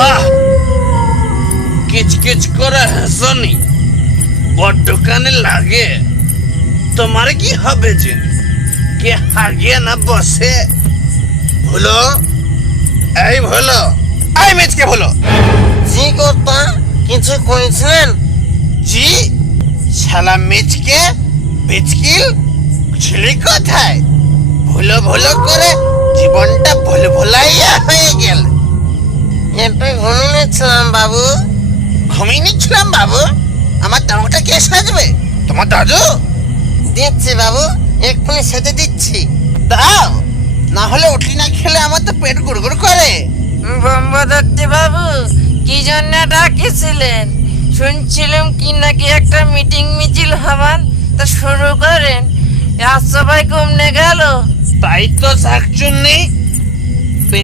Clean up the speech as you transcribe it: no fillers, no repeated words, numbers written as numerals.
বাহ, কিচকিচ করে হাসনি, বড্ড কানে লাগে। তোমার কি হবে যে কে হাগিয়ে না বসে? ভুলো, এই ভুলো, এই মেচকে ভুলো। জি কর্তা, কিছু কইছেন? জি, শালা মেচকে পিচকিল ছেলে কোথায়? ভুলো ভুলো করে জীবনটা ভুল ভুলাইয়া হয়ে গেল। একটু ঘুমিয়েছিলাম বাবু। ঘুমিয়ে নিচ্ছিলাম বাবু। আমার টাকাটা কে সাজবে? তোমার দাদু? দিচ্ছি বাবু, এক্ষুনি সেজে দিচ্ছি। দাও, না হলে উঠলি না খেলে আমার তো পেট গুড়গুড় করে। ব্রহ্মদত্ত বাবু, কি জন্য ডাকেছিলেন? শুনছিলাম কি নাকি একটা মিটিং মিছিল হবার, তা শুরু করেন। আজ সবাই কমনে গেল। তাই তো শাকচুন্নি